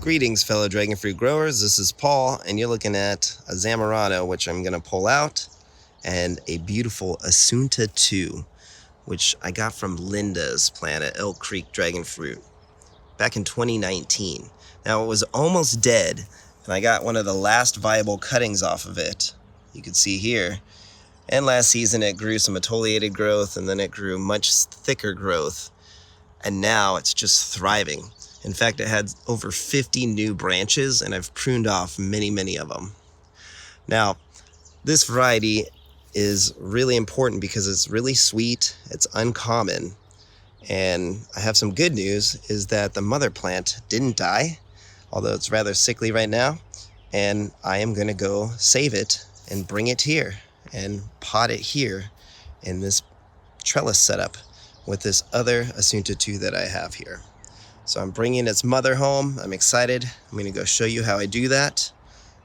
Greetings, fellow dragon fruit growers. This is Paul, and you're looking at a Zamorano, which I'm going to pull out, and a beautiful ASUNTA 2, which I got from Linda's plant at ELK Dragon Fruit back in 2019. Now, it was almost dead, and I got one of the last viable cuttings off of it. You can see here. And last season, it grew some atoliated growth, and then it grew much thicker growth. And now it's just thriving. In fact, it had over 50 new branches, and I've pruned off many of them. Now, this variety is really important because it's really sweet, it's uncommon, and I have some good news is that the mother plant didn't die, although it's rather sickly right now, and I am gonna go save it and bring it here and pot it here in this trellis setup with this other ASUNTA 2 that I have here. So I'm bringing its mother home. I'm excited. I'm gonna go show you how I do that.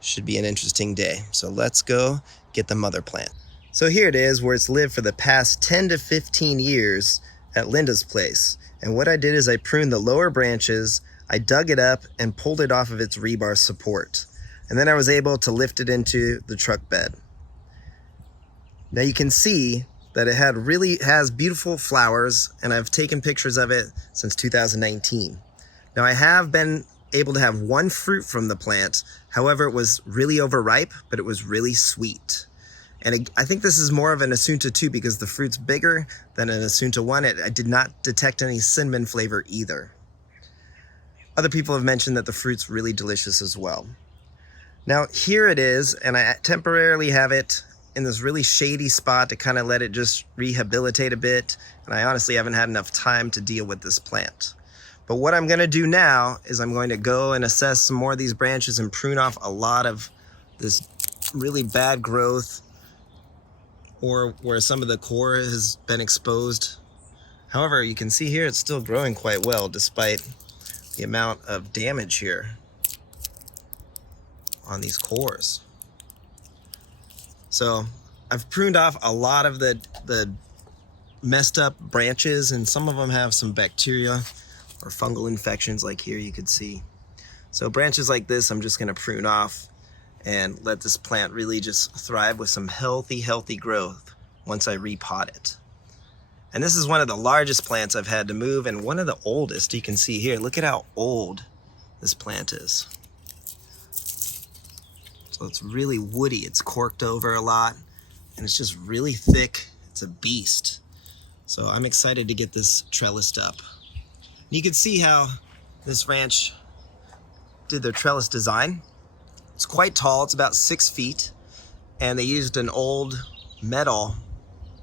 Should be an interesting day. So let's go get the mother plant. So here it is where it's lived for the past 10 to 15 years at Linda's place. And what I did is I pruned the lower branches, I dug it up and pulled it off of its rebar support. And then I was able to lift it into the truck bed. Now you can see that it has beautiful flowers, and I've taken pictures of it since 2019. Now I have been able to have one fruit from the plant. However, it was really overripe, but it was really sweet. And I think this is more of an ASUNTA 2 because the fruit's bigger than an ASUNTA 1. I did not detect any cinnamon flavor either. Other people have mentioned that the fruit's really delicious as well. Now here it is, and I temporarily have it in this really shady spot to kind of let it just rehabilitate a bit. And I honestly haven't had enough time to deal with this plant. But what I'm gonna do now is I'm going to go and assess some more of these branches and prune off a lot of this really bad growth or where some of the core has been exposed. However, you can see here it's still growing quite well despite the amount of damage here on these cores. So I've pruned off a lot of the messed up branches, and some of them have some bacteria or fungal infections like here you could see. So branches like this I'm just gonna prune off and let this plant really just thrive with some healthy growth once I repot it. And this is one of the largest plants I've had to move and one of the oldest. You can see here, look at how old this plant is. So it's really woody, it's corked over a lot, and it's just really thick. It's a beast. So I'm excited to get this trellised up. You can see how this ranch did their trellis design. It's quite tall, it's about 6 feet, and they used an old metal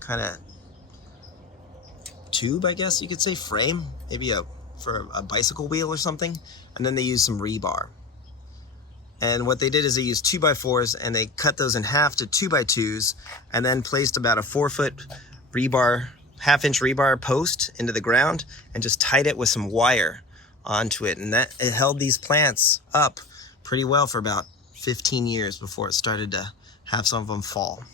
kind of tube, I guess you could say, frame, maybe for a bicycle wheel or something, and then they used some rebar. And what they did is they used 2x4s and they cut those in half to 2x2s and then placed about a 4-foot rebar, half-inch rebar post into the ground and just tied it with some wire onto it. And that it held these plants up pretty well for about 15 years before it started to have some of them fall.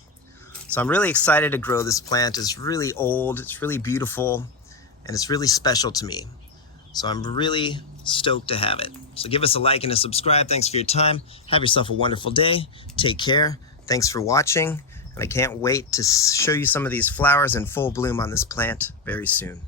So I'm really excited to grow this plant. It's really old, it's really beautiful, and it's really special to me. So I'm really stoked to have it. So give us a like and a subscribe. Thanks for your time. Have yourself a wonderful day. Take care. Thanks for watching. And I can't wait to show you some of these flowers in full bloom on this plant very soon.